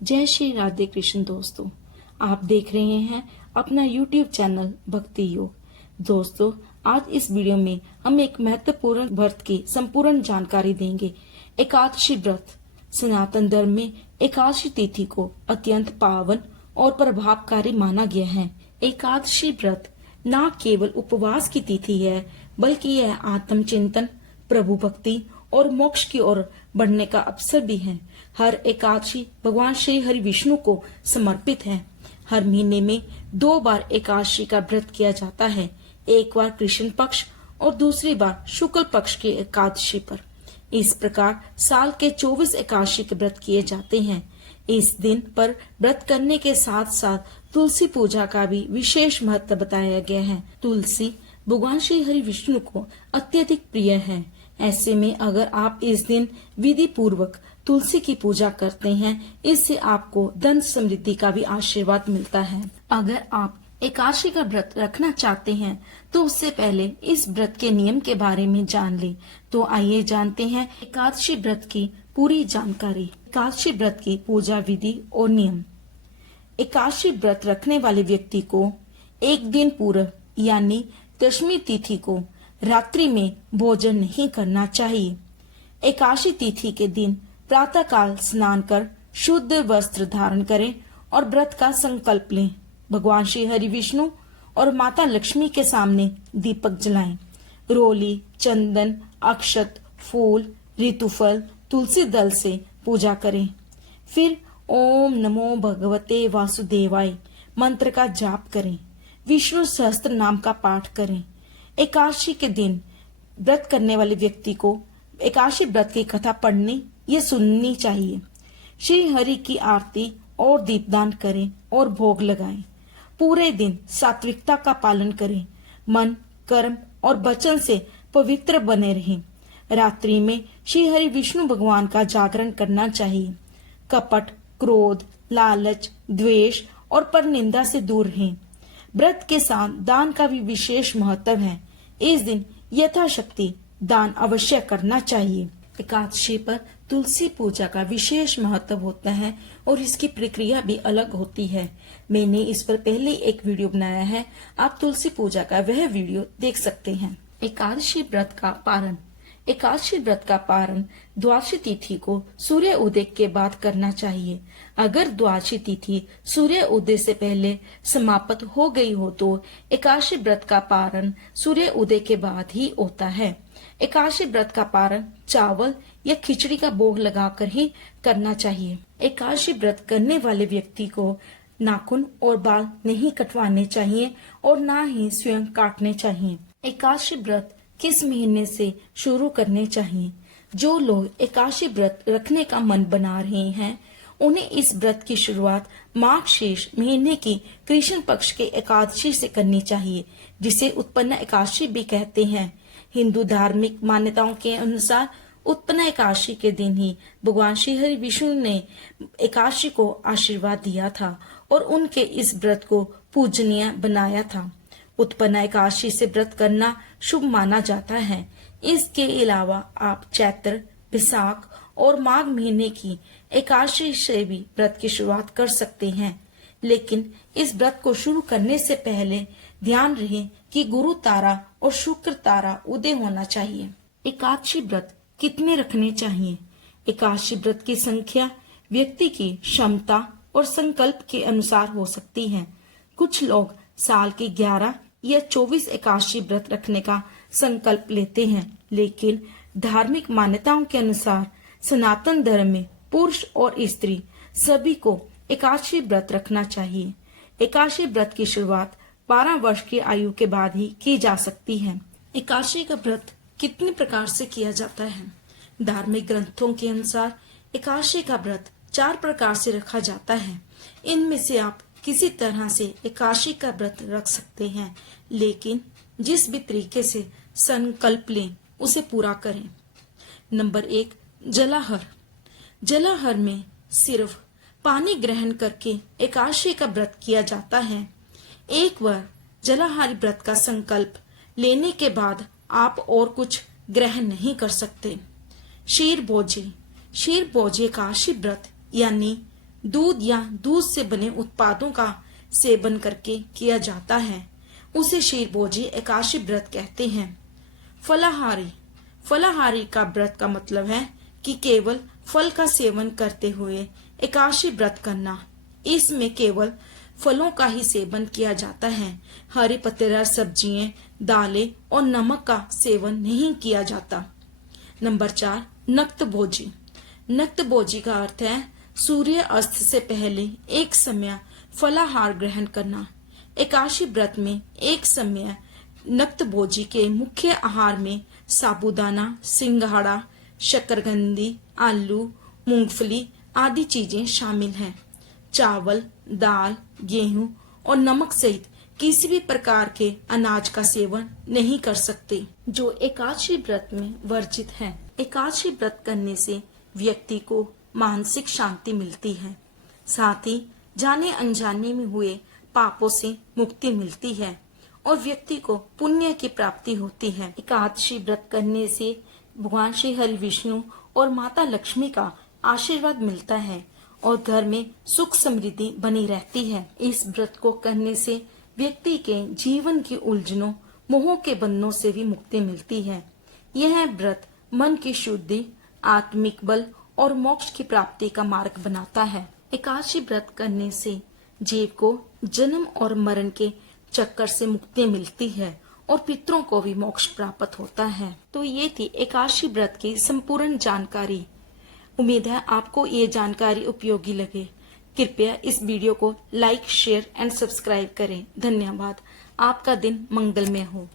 जय श्री राधे कृष्ण दोस्तों, आप देख रहे हैं अपना YouTube चैनल भक्ति योग। दोस्तों, आज इस वीडियो में हम एक महत्वपूर्ण व्रत की संपूर्ण जानकारी देंगे। एकादशी व्रत सनातन धर्म में एकादशी तिथि को अत्यंत पावन और प्रभावकारी माना गया है। एकादशी व्रत न केवल उपवास की तिथि है, बल्कि यह आत्मचिंतन, प्रभु भक्ति और मोक्ष की ओर बढ़ने का अवसर भी है। हर एकादशी भगवान श्री हरि विष्णु को समर्पित है। हर महीने में 2 बार एकादशी का व्रत किया जाता है, एक बार कृष्ण पक्ष और दूसरी बार शुक्ल पक्ष की एकादशी पर। इस प्रकार साल के 24 एकादशी के व्रत किए जाते हैं। इस दिन पर व्रत करने के साथ साथ तुलसी पूजा का भी विशेष महत्व बताया गया है। तुलसी भगवान श्री हरि विष्णु को अत्यधिक प्रिय है। ऐसे में अगर आप इस दिन विधि पूर्वक तुलसी की पूजा करते हैं, इससे आपको धन समृद्धि का भी आशीर्वाद मिलता है। अगर आप एकादशी का व्रत रखना चाहते हैं तो उससे पहले इस व्रत के नियम के बारे में जान लें। तो आइए जानते हैं एकादशी व्रत की पूरी जानकारी। एकादशी व्रत की पूजा विधि और नियम। एकादशी व्रत रखने वाले व्यक्ति को एक दिन पूर्व यानी दशमी तिथि को रात्रि में भोजन नहीं करना चाहिए। एकादशी तिथि के दिन प्रातः काल स्नान कर शुद्ध वस्त्र धारण करें और व्रत का संकल्प लें। भगवान श्री हरि विष्णु और माता लक्ष्मी के सामने दीपक जलाएं। रोली, चंदन, अक्षत, फूल, ऋतुफल, तुलसी दल से पूजा करें। फिर ओम नमो भगवते वासुदेवाय मंत्र का जाप करें। विष्णु सहस्त्र नाम का पाठ करें। एकादशी के दिन व्रत करने वाले व्यक्ति को एकादशी व्रत की कथा पढ़नी या सुननी चाहिए। श्री हरि की आरती और दीपदान करें और भोग लगाएं। पूरे दिन सात्विकता का पालन करें। मन, कर्म और वचन से पवित्र बने रहें। रात्रि में श्री हरि विष्णु भगवान का जागरण करना चाहिए। कपट, क्रोध, लालच, द्वेष और परनिंदा से दूर रहें। व्रत के साथ दान का भी विशेष महत्व है। इस दिन यथाशक्ति दान अवश्य करना चाहिए। एकादशी पर तुलसी पूजा का विशेष महत्व होता है और इसकी प्रक्रिया भी अलग होती है। मैंने इस पर पहले एक वीडियो बनाया है, आप तुलसी पूजा का वह वीडियो देख सकते हैं। एकादशी व्रत का पारण। एकादशी व्रत का पारण द्वादशी तिथि को सूर्य उदय के बाद करना चाहिए। अगर द्वादशी तिथि सूर्य उदय से पहले समाप्त हो गई हो तो एकादशी व्रत का पारण सूर्य उदय के बाद ही होता है। एकादशी व्रत का पारण चावल या खिचड़ी का भोग लगाकर ही करना चाहिए। एकादशी व्रत करने वाले व्यक्ति को नाखून और बाल नहीं कटवाने चाहिए और ना ही स्वयं काटने चाहिए। एकादशी व्रत किस महीने से शुरू करने चाहिए? जो लोग एकादशी व्रत रखने का मन बना रहे हैं, उन्हें इस व्रत की शुरुआत माघ शेष महीने की कृष्ण पक्ष के एकादशी से करनी चाहिए, जिसे उत्पन्न एकादशी भी कहते हैं। हिंदू धार्मिक मान्यताओं के अनुसार उत्पन्न एकादशी के दिन ही भगवान श्री हरि विष्णु ने एकादशी को आशीर्वाद दिया था और उनके इस व्रत को पूजनीय बनाया था। उत्पन्न एकादशी से व्रत करना शुभ माना जाता है। इसके अलावा आप चैत्र, विशाख और माघ महीने की एकादशी से भी व्रत की शुरुआत कर सकते हैं। लेकिन इस व्रत को शुरू करने से पहले ध्यान रहे कि गुरु तारा और शुक्र तारा उदय होना चाहिए। एकादशी व्रत कितने रखने चाहिए? एकादशी व्रत की संख्या व्यक्ति की क्षमता और संकल्प के अनुसार हो सकती है। कुछ लोग साल की 11 या 24 एकादशी व्रत रखने का संकल्प लेते हैं, लेकिन धार्मिक मान्यताओं के अनुसार सनातन धर्म में पुरुष और स्त्री सभी को एकादशी व्रत रखना चाहिए। एकादशी व्रत की शुरुआत 12 वर्ष की आयु के बाद ही की जा सकती है। एकादशी का व्रत कितने प्रकार से किया जाता है? धार्मिक ग्रंथों के अनुसार एकादशी का व्रत 4 प्रकार से रखा जाता है। इनमें से आप किसी तरह से एकादशी का व्रत रख सकते हैं, लेकिन जिस भी तरीके से संकल्प लें उसे पूरा करें। नंबर 1, जलाहार। जलाहार में सिर्फ पानी ग्रहण करके एकादशी का व्रत किया जाता है। एक बार जलाहारी व्रत का संकल्प लेने के बाद आप और कुछ ग्रहण नहीं कर सकते। क्षीर भोजी। क्षीर भोजी एकादशी व्रत यानी दूध या दूध से बने उत्पादों का सेवन करके किया जाता है उसे क्षीरभोजी एकादशी व्रत कहते हैं। फलाहारी, फलाहारी का व्रत का मतलब है कि केवल फल का सेवन करते हुए एकादशी व्रत करना। इसमें केवल फलों का ही सेवन किया जाता है। हरी पत्तेदार सब्जियां, दालें और नमक का सेवन नहीं किया जाता। नंबर 4, नक्त भोजी। नक्त भोजी का अर्थ है सूर्य अस्त से पहले एक समय फलाहार ग्रहण करना। एकादशी व्रत में एक समय नक्त भोजी के मुख्य आहार में साबूदाना, सिंघाड़ा, शकरकंदी, आलू, मूंगफली आदि चीजें शामिल हैं। चावल, दाल, गेहूं और नमक सहित किसी भी प्रकार के अनाज का सेवन नहीं कर सकते, जो एकादशी व्रत में वर्जित है। एकादशी व्रत करने से व्यक्ति को मानसिक शांति मिलती है, साथ ही जाने अनजाने में हुए पापों से मुक्ति मिलती है और व्यक्ति को पुण्य की प्राप्ति होती है। एकादशी व्रत करने से भगवान श्री हरि विष्णु और माता लक्ष्मी का आशीर्वाद मिलता है और घर में सुख समृद्धि बनी रहती है। इस व्रत को करने से व्यक्ति के जीवन की उलझनों, मोह के बंधनों से भी मुक्ति मिलती है। यह व्रत मन की शुद्धि, आत्मिक बल और मोक्ष की प्राप्ति का मार्ग बनाता है। एकादशी व्रत करने से जीव को जन्म और मरण के चक्कर से मुक्ति मिलती है और पितरों को भी मोक्ष प्राप्त होता है। तो ये थी एकादशी व्रत की संपूर्ण जानकारी। उम्मीद है आपको ये जानकारी उपयोगी लगे। कृपया इस वीडियो को लाइक, शेयर एंड सब्सक्राइब करें। धन्यवाद। आपका दिन मंगलमय हो।